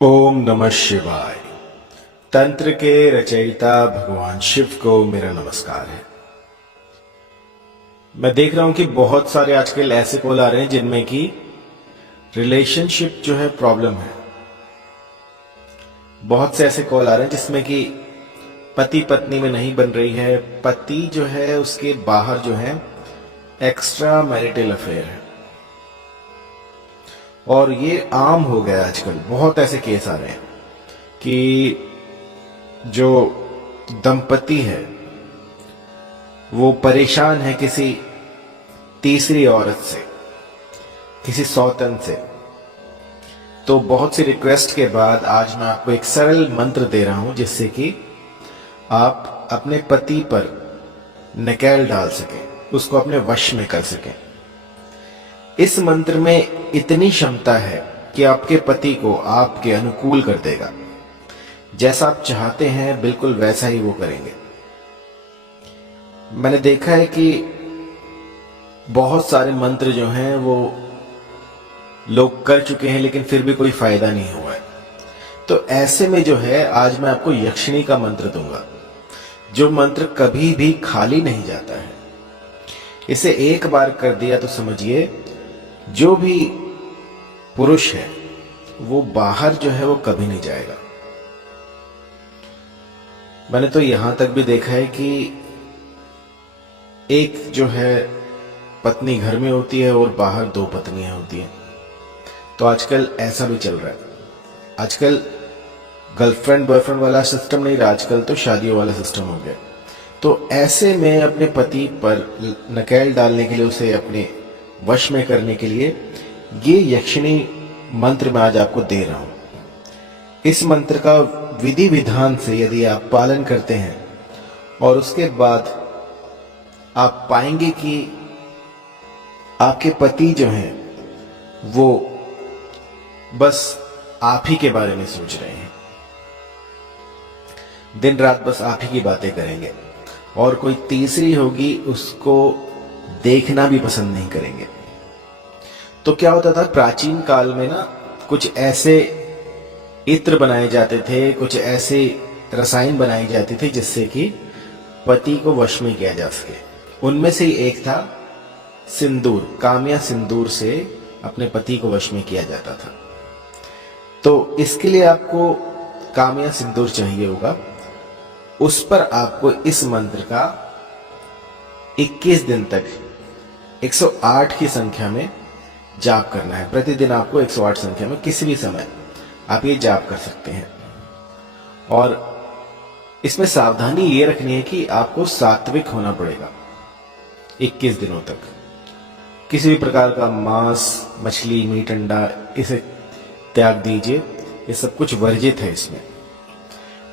ओम नमः शिवाय। तंत्र के रचयिता भगवान शिव को मेरा नमस्कार है। मैं देख रहा हूं कि बहुत सारे आजकल ऐसे कॉल आ रहे हैं जिनमें कि रिलेशनशिप जो है प्रॉब्लम है। बहुत से ऐसे कॉल आ रहे हैं जिसमें कि पति पत्नी में नहीं बन रही है, पति जो है उसके बाहर जो है एक्स्ट्रा मैरिटल अफेयर है। और ये आम हो गया आजकल, बहुत ऐसे केस आ रहे हैं कि जो दंपति है वो परेशान है किसी तीसरी औरत से, किसी सौतन से। तो बहुत सी रिक्वेस्ट के बाद आज मैं आपको एक सरल मंत्र दे रहा हूं जिससे कि आप अपने पति पर नकेल डाल सकें, उसको अपने वश में कर सकें। इस मंत्र में इतनी क्षमता है कि आपके पति को आपके अनुकूल कर देगा। जैसा आप चाहते हैं बिल्कुल वैसा ही वो करेंगे। मैंने देखा है कि बहुत सारे मंत्र जो हैं वो लोग कर चुके हैं लेकिन फिर भी कोई फायदा नहीं हुआ है। तो ऐसे में जो है आज मैं आपको यक्षिणी का मंत्र दूंगा, जो मंत्र कभी भी खाली नहीं जाता है। इसे एक बार कर दिया तो समझिए जो भी पुरुष है वो बाहर जो है वो कभी नहीं जाएगा। मैंने तो यहां तक भी देखा है कि एक जो है पत्नी घर में होती है और बाहर दो पत्नियां होती हैं। तो आजकल ऐसा भी चल रहा है। आजकल गर्लफ्रेंड बॉयफ्रेंड वाला सिस्टम नहीं रहा, आजकल तो शादियों वाला सिस्टम हो गया। तो ऐसे में अपने पति पर नकेल डालने के लिए, उसे अपने वश में करने के लिए ये यक्षिणी मंत्र मैं आज आपको दे रहा हूं। इस मंत्र का विधि विधान से यदि आप पालन करते हैं और उसके बाद आप पाएंगे कि आपके पति जो हैं वो बस आप ही के बारे में सोच रहे हैं, दिन रात बस आप ही की बातें करेंगे और कोई तीसरी होगी उसको देखना भी पसंद नहीं करेंगे। तो क्या होता था प्राचीन काल में ना, कुछ ऐसे इत्र बनाए जाते थे, कुछ ऐसे रसायन बनाई जाती थी जिससे कि पति को वश में किया जा सके। उनमें से ही एक था सिंदूर। काम्या सिंदूर से अपने पति को वश में किया जाता था। तो इसके लिए आपको काम्या सिंदूर चाहिए होगा। उस पर आपको इस मंत्र का 21 दिन तक 108 की संख्या में जाप करना है। प्रतिदिन आपको 108 संख्या में किसी भी समय आप ये जाप कर सकते हैं। और इसमें सावधानी ये रखनी है कि आपको सात्विक होना पड़ेगा 21 दिनों तक। किसी भी प्रकार का मांस, मछली, मीट, अंडा इसे त्याग दीजिए। ये सब कुछ वर्जित है इसमें।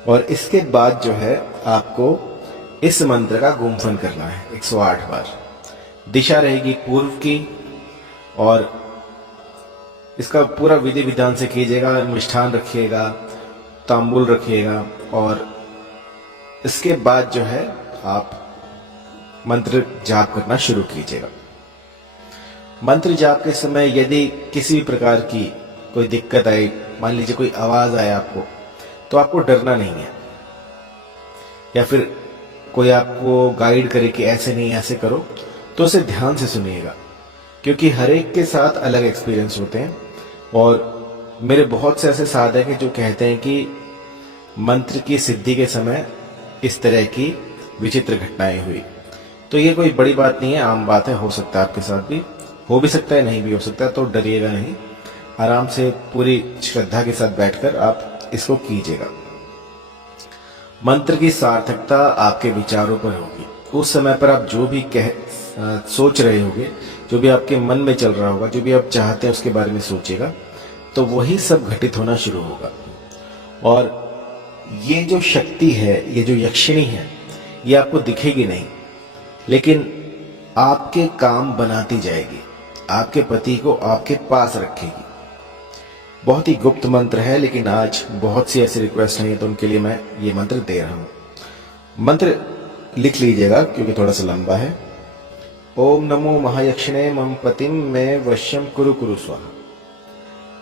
और इसके बाद जो है आपको इस मंत्र का गुम्फन करना है 108 बार। दिशा रहेगी पूर्व की और इसका पूरा विधि विधान से कीजिएगा। मिष्ठान रखिएगा, तांबुल रखिएगा और इसके बाद जो है आप मंत्र जाप करना शुरू कीजिएगा। मंत्र जाप के समय यदि किसी भी प्रकार की कोई दिक्कत आई, मान लीजिए कोई आवाज आए आपको, तो आपको डरना नहीं है। या फिर कोई आपको गाइड करे कि ऐसे नहीं ऐसे करो, तो उसे ध्यान से सुनिएगा, क्योंकि हर एक के साथ अलग एक्सपीरियंस होते हैं। और मेरे बहुत से ऐसे साधक हैं जो कहते हैं कि मंत्र की सिद्धि के समय इस तरह की विचित्र घटनाएं हुई। तो ये कोई बड़ी बात नहीं है, आम बात है। हो सकता है आपके साथ भी, हो भी सकता है, नहीं भी हो सकता है। तो डरिएगा नहीं, आराम से पूरी श्रद्धा के साथ बैठकर आप इसको कीजिएगा। मंत्र की सार्थकता आपके विचारों पर होगी। उस समय पर आप जो भी सोच रहे होंगे, जो भी आपके मन में चल रहा होगा, जो भी आप चाहते हैं उसके बारे में सोचिएगा, तो वही सब घटित होना शुरू होगा। और ये जो शक्ति है, ये जो यक्षिणी है, ये आपको दिखेगी नहीं, लेकिन आपके काम बनाती जाएगी, आपके पति को आपके पास रखेगी। बहुत ही गुप्त मंत्र है, लेकिन आज बहुत सी ऐसी रिक्वेस्ट है तो उनके लिए मैं ये मंत्र दे रहा हूं। मंत्र लिख लीजिएगा क्योंकि थोड़ा सा लंबा है। ओम नमो महायक्षिणे मम पतिम में वश्यम कुरु कुरु स्वाहा।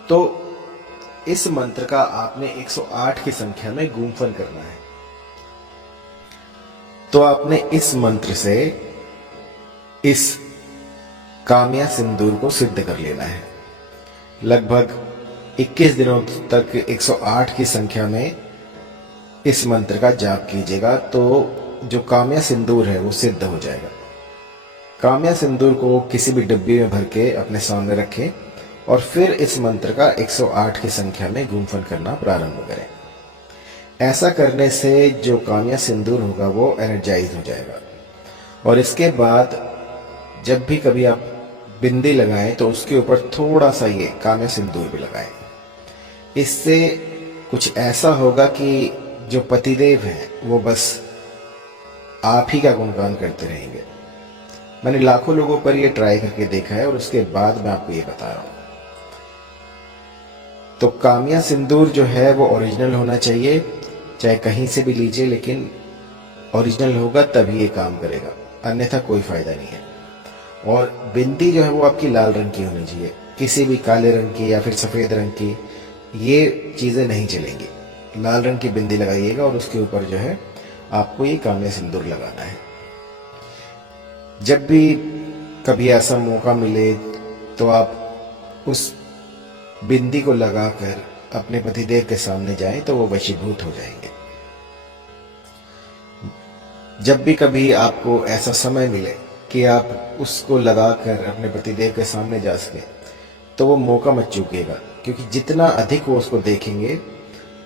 तो इस मंत्र का आपने 108 की संख्या में गुम्फन करना है। तो आपने इस मंत्र से इस काम्या सिंदूर को सिद्ध कर लेना है। लगभग 21 दिनों तक 108 की संख्या में इस मंत्र का जाप कीजिएगा तो जो काम्या सिंदूर है वो सिद्ध हो जाएगा। काम्या सिंदूर को किसी भी डिब्बी में भर के अपने सामने रखें और फिर इस मंत्र का 108 की संख्या में गुम्फन करना प्रारंभ करें। ऐसा करने से जो काम्या सिंदूर होगा वो एनर्जाइज हो जाएगा। और इसके बाद जब भी कभी आप बिंदी लगाएं तो उसके ऊपर थोड़ा सा ये काम्या सिंदूर भी लगाएं। इससे कुछ ऐसा होगा कि जो पतिदेव हैं वो बस आप ही का गुणगान करते रहेंगे। मैंने लाखों लोगों पर ये ट्राई करके देखा है और उसके बाद मैं आपको ये बता रहा हूं। तो काम्या सिंदूर जो है वो ओरिजिनल होना चाहिए, चाहे कहीं से भी लीजिए, लेकिन ओरिजिनल होगा तभी ये काम करेगा, अन्यथा कोई फायदा नहीं है। और बिंदी जो है वो आपकी लाल रंग की होनी चाहिए, किसी भी काले रंग की या फिर सफेद रंग की ये चीजें नहीं चलेंगी। लाल रंग की बिंदी लगाइएगा और उसके ऊपर जो है आपको ये काम्या सिंदूर लगाना है। जब भी कभी ऐसा मौका मिले तो आप उस बिंदी को लगाकर अपने पतिदेव के सामने जाएं तो वो वशीभूत हो जाएंगे। जब भी कभी आपको ऐसा समय मिले कि आप उसको लगाकर अपने पतिदेव के सामने जा सके तो वो मौका मत चूकिएगा, क्योंकि जितना अधिक वो उसको देखेंगे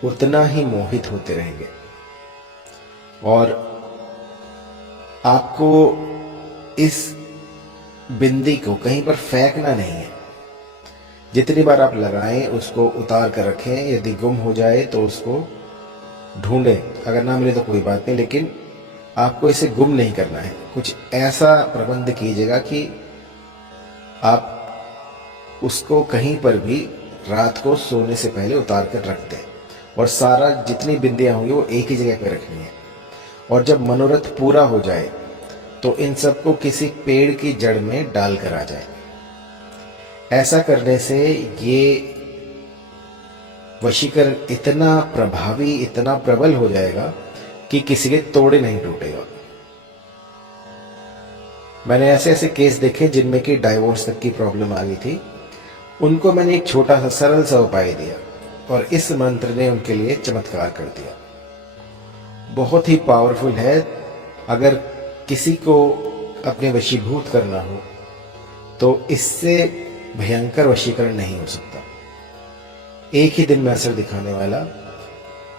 उतना ही मोहित होते रहेंगे। और आपको इस बिंदी को कहीं पर फेंकना नहीं है। जितनी बार आप लगाएं उसको उतार कर रखें, यदि गुम हो जाए तो उसको ढूंढें, अगर ना मिले तो कोई बात नहीं, लेकिन आपको इसे गुम नहीं करना है। कुछ ऐसा प्रबंध कीजिएगा कि आप उसको कहीं पर भी रात को सोने से पहले उतार कर रख दें और सारा जितनी बिंदियां होंगी वो एक ही जगह पर रखनी है। और जब मनोरथ पूरा हो जाए तो इन सबको किसी पेड़ की जड़ में डालकर आ जाए। ऐसा करने से ये वशीकरण इतना प्रभावी, इतना प्रबल हो जाएगा कि किसी के तोड़े नहीं टूटेगा। मैंने ऐसे ऐसे केस देखे जिनमें कि डाइवोर्स तक की प्रॉब्लम आ गई थी। उनको मैंने एक छोटा सा सरल सा उपाय दिया और इस मंत्र ने उनके लिए चमत्कार कर दिया। बहुत ही पावरफुल है। अगर किसी को अपने वशीभूत करना हो तो इससे भयंकर वशीकरण नहीं हो सकता। एक ही दिन में असर दिखाने वाला।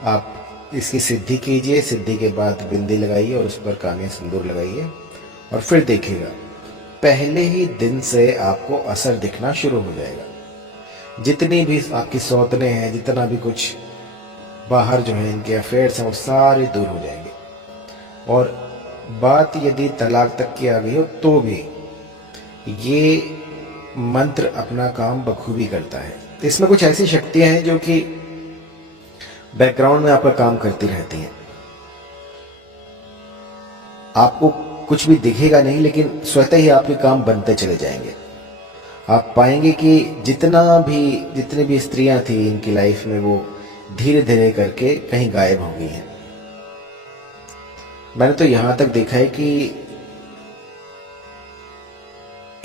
आप इसकी सिद्धि कीजिए, सिद्धि के बाद बिंदी लगाइए और उस पर काम्या सिंदूर लगाइए और फिर देखिएगा पहले ही दिन से आपको असर दिखना शुरू हो जाएगा। जितनी भी आपकी सौतने हैं, जितना भी कुछ बाहर जो है इनके अफेयर्स हैं वो सारे दूर हो जाएंगे। और बात यदि तलाक तक की आ गई हो तो भी ये मंत्र अपना काम बखूबी करता है। इसमें कुछ ऐसी शक्तियां हैं जो कि बैकग्राउंड में आपका काम करती रहती हैं। आपको कुछ भी दिखेगा नहीं, लेकिन स्वतः ही आपके काम बनते चले जाएंगे। आप पाएंगे कि जितनी भी स्त्रियां थी इनकी लाइफ में वो धीरे धीरे करके कहीं गायब हो गई हैं। मैंने तो यहां तक देखा है कि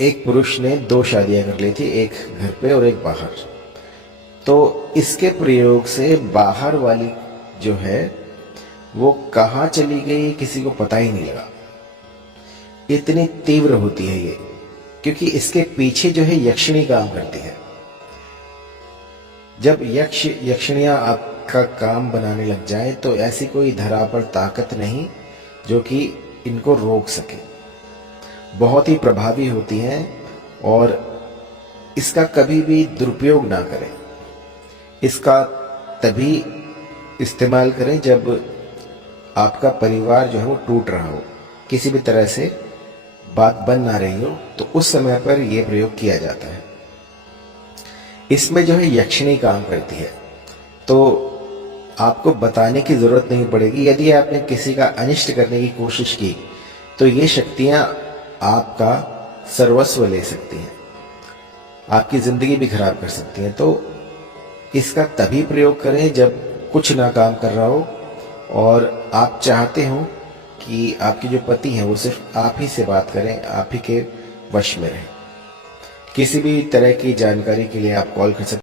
एक पुरुष ने 2 शादियां कर ली थी, एक घर पे और एक बाहर। तो इसके प्रयोग से बाहर वाली जो है वो कहां चली गई किसी को पता ही नहीं लगा। इतनी तीव्र होती है ये, क्योंकि इसके पीछे जो है यक्षिणी काम करती है। जब यक्षिणियां आपका काम बनाने लग जाए तो ऐसी कोई धरा पर ताकत नहीं जो कि इनको रोक सके। बहुत ही प्रभावी होती हैं और इसका कभी भी दुरुपयोग ना करें। इसका तभी इस्तेमाल करें जब आपका परिवार जो है वो टूट रहा हो, किसी भी तरह से बात बन ना रही हो, तो उस समय पर यह प्रयोग किया जाता है। इसमें जो है यक्षिणी काम करती है, तो आपको बताने की जरूरत नहीं पड़ेगी। यदि आपने किसी का अनिष्ट करने की कोशिश की तो ये शक्तियां आपका सर्वस्व ले सकती हैं, आपकी जिंदगी भी खराब कर सकती हैं। तो इसका तभी प्रयोग करें जब कुछ ना काम कर रहा हो और आप चाहते हो कि आपके जो पति हैं वो सिर्फ आप ही से बात करें, आप ही के वश में रहें। किसी भी तरह की जानकारी के लिए आप कॉल कर सकते हैं।